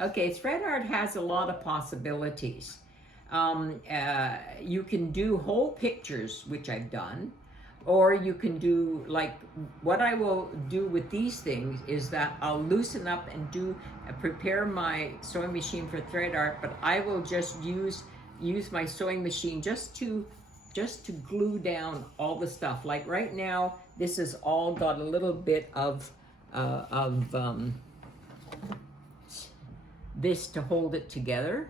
Okay, thread art has a lot of possibilities. You can do whole pictures, which I've done, or you can do like what I will do with these things is that I'll loosen up and prepare my sewing machine for thread art, but I will just use my sewing machine just to glue down all the stuff. Like right now, this has all got a little bit of this to hold it together.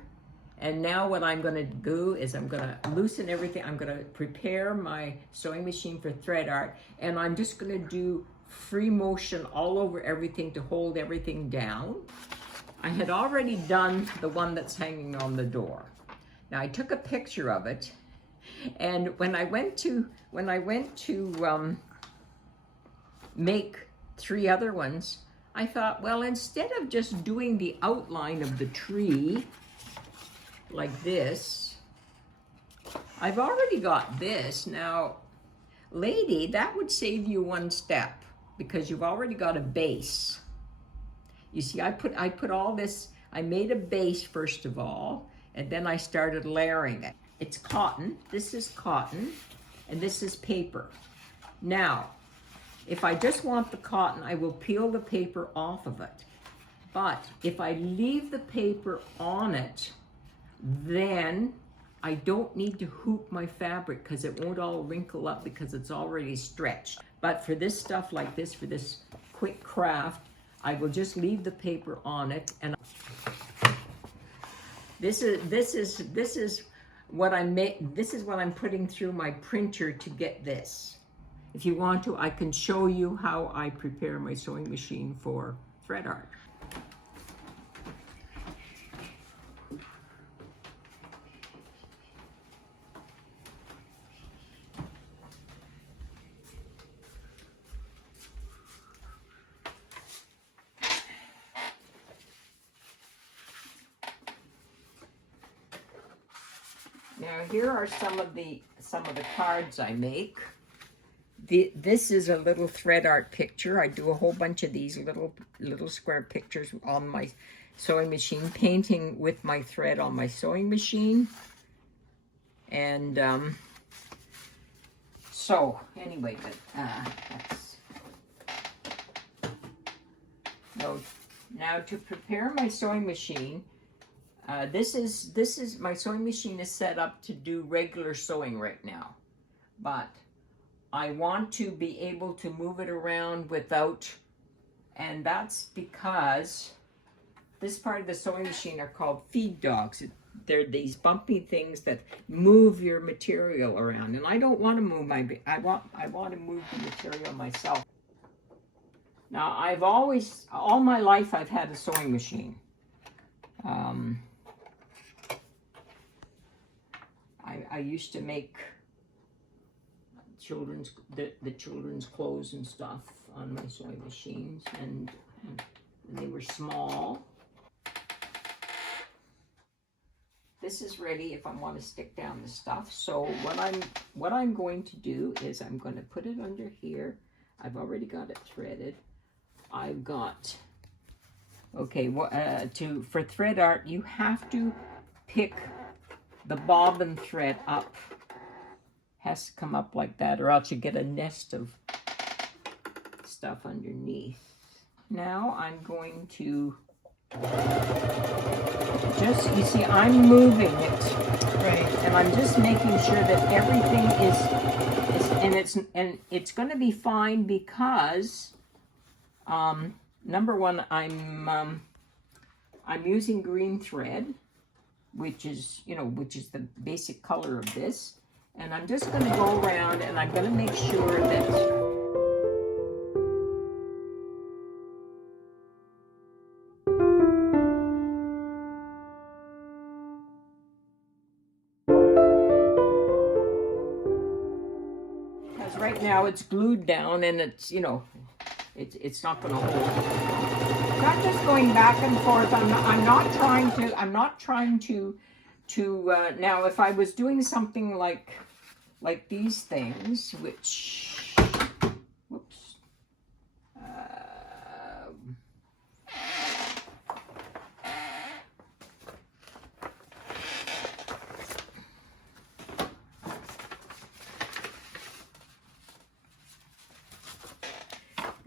And now what I'm going to do is I'm going to loosen everything. I'm going to prepare my sewing machine for thread art, and I'm just going to do free motion all over everything to hold everything down. I had already done the one that's hanging on the door. Now I took a picture of it, and when I went to make 3 other ones, I thought, well, instead of just doing the outline of the tree like this, I've already got this. Now, lady, that would save you 1 step because you've already got a base. You see, I put all this, I made a base first of all, and then I started layering it. It's cotton, this is cotton, and this is paper. Now, if I just want the cotton, I will peel the paper off of it. But if I leave the paper on it, then I don't need to hoop my fabric because it won't all wrinkle up because it's already stretched. But for this stuff like this, for this quick craft, I will just leave the paper on it. And this is what I'm putting through my printer to get this. If you want to, I can show you how I prepare my sewing machine for thread art. Now here are some of the cards I make. This is a little thread art picture. I do a whole bunch of these little square pictures on my sewing machine, painting with my thread on my sewing machine. And so anyway, that's now to prepare my sewing machine. This is my sewing machine is set up to do regular sewing right now, but I want to be able to move it around without, and that's because this part of the sewing machine are called feed dogs. They're these bumpy things that move your material around, and I don't want to move I want to move the material myself. Now all my life I've had a sewing machine. I used to make the children's clothes and stuff on my sewing machines, and they were small. This is ready if I want to stick down the stuff. So what I'm going to do is I'm going to put it under here. I've already got it threaded. I've got, okay, for thread art, you have to pick the bobbin thread up. Has to come up like that, or else you get a nest of stuff underneath. Now I'm going to just, you see, I'm moving it, right, and I'm just making sure that everything is it's going to be fine because number one, I'm using green thread, which is the basic color of this. And I'm just going to go around and I'm going to make sure that because right now it's glued down and it's it's not going to hold. So I'm just going back and forth. I'm not trying to now if I was doing something like these things, which, whoops,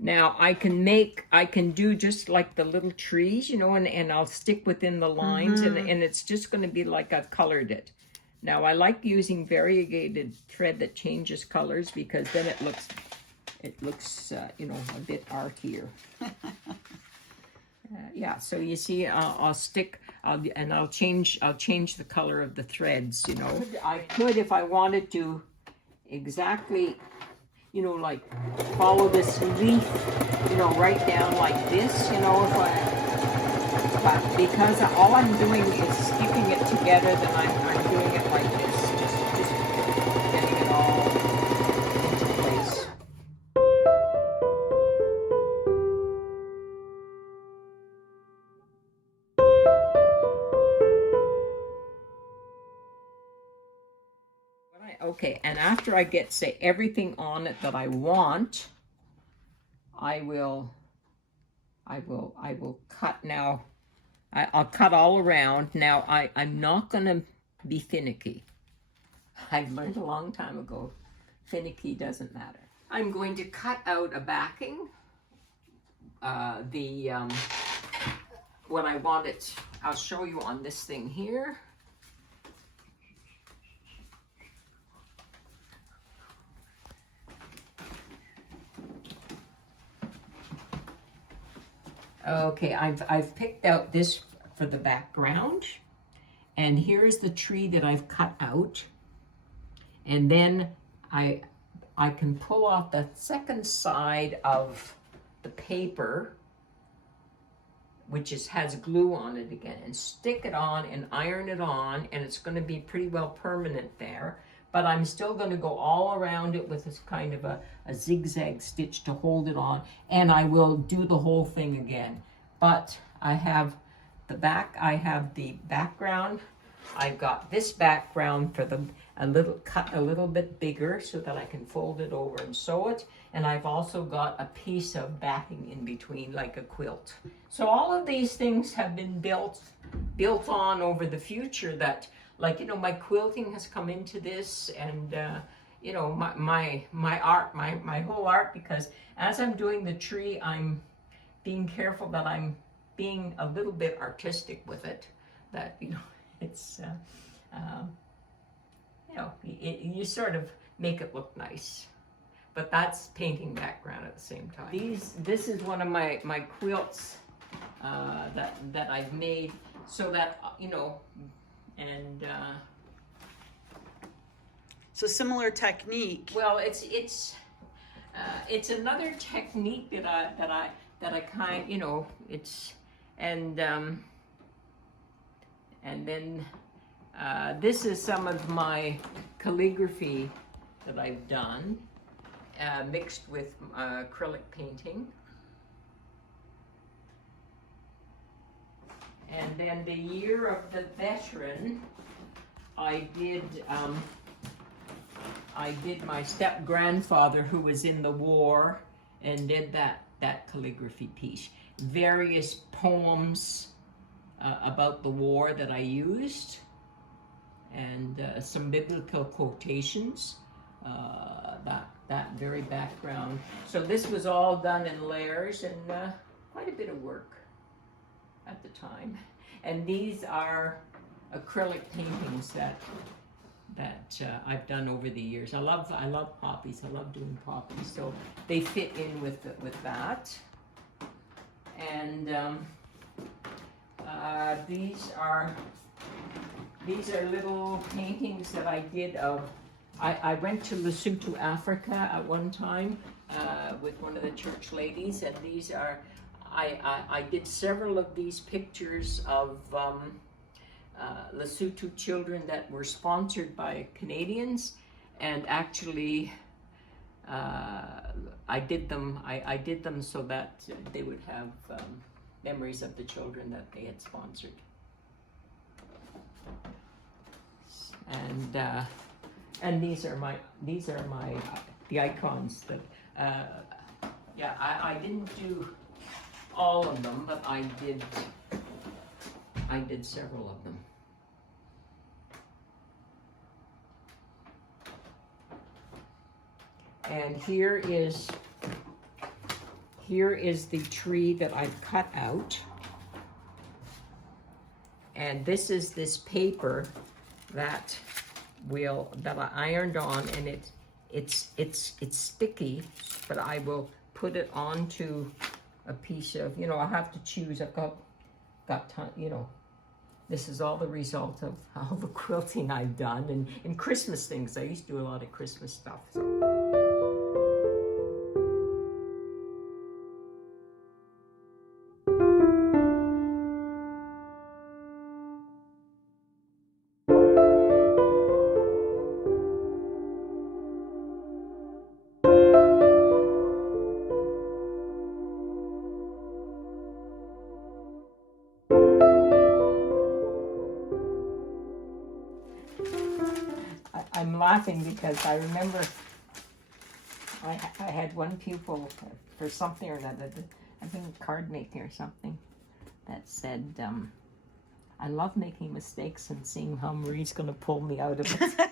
Now I can do just like the little trees, you know, and I'll stick within the lines, and it's just going to be like I've colored it. Now I like using variegated thread that changes colors because then it looks you know, a bit artier. Yeah, so you see, I'll change the color of the threads, you know. I could, if I wanted to, exactly, you know, like follow this leaf, you know, right down like this, you know, but because all I'm doing is sticking it together, then I'm doing it like this, just getting it all into place. Okay, and after I get, say, everything on it that I want, I will cut now. I'll cut all around. Now, I'm not going to be finicky. I've learned a long time ago, finicky doesn't matter. I'm going to cut out a backing. When I want it, I'll show you on this thing here. Okay, I've picked out this for the background, and here's the tree that I've cut out, and then I can pull off the second side of the paper, which has glue on it again, and stick it on and iron it on, and it's going to be pretty well permanent there. But I'm still going to go all around it with this kind of a zigzag stitch to hold it on, and I will do the whole thing again. But I have the background. I've got this background for cut a little bit bigger so that I can fold it over and sew it. And I've also got a piece of backing in between, like a quilt. So all of these things have been built on over the future that, like, you know, my quilting has come into this, and you know, my art, my whole art, because as I'm doing the tree, I'm being careful that I'm being a little bit artistic with it, that, you know, it's you know, you sort of make it look nice, but that's painting background at the same time. This is one of my quilts that I've made so that, you know, and so similar technique. Well, it's another technique that I kind, you know, it's, and then this is some of my calligraphy that I've done, mixed with acrylic painting. And then the year of the veteran, I did my step-grandfather who was in the war, and did that calligraphy piece. Various poems about the war that I used, and some biblical quotations, that very background. So this was all done in layers, and quite a bit of work at the time. And these are acrylic paintings that I've done over the years. I love poppies. I love doing poppies, so they fit in with that. And these are little paintings that I did of. I went to Lesotho, Africa at one time with one of the church ladies, and these are. I did several of these pictures of Lesotho children that were sponsored by Canadians, and actually I did them so that they would have memories of the children that they had sponsored. And these are the icons that yeah, I didn't do all of them, but I did several of them. And here is here is the tree that I've cut out. And this is this paper that I ironed on, and it's sticky, but I will put it onto a piece of, I'll have to choose. I've got time, this is all the result of all the quilting I've done and Christmas things. I used to do a lot of Christmas stuff. So. I'm laughing because I remember I had one pupil for something or another, I think card making or something, that said, I love making mistakes and seeing how Marie's going to pull me out of it.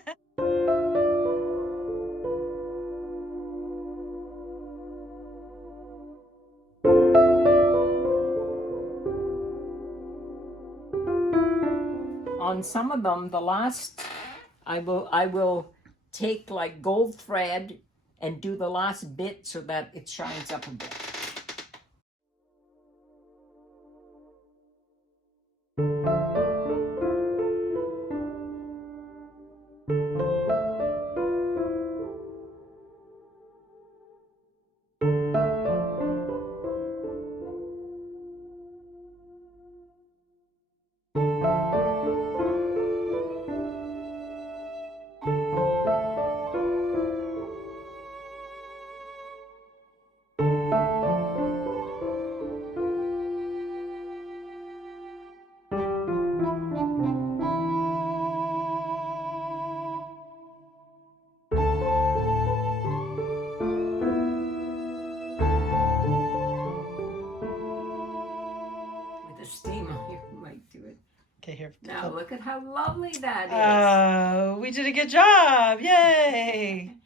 On some of them, the last, I will take like gold thread and do the last bit so that it shines up a bit. Okay, here. Now look at how lovely that is. Oh, we did a good job. Yay.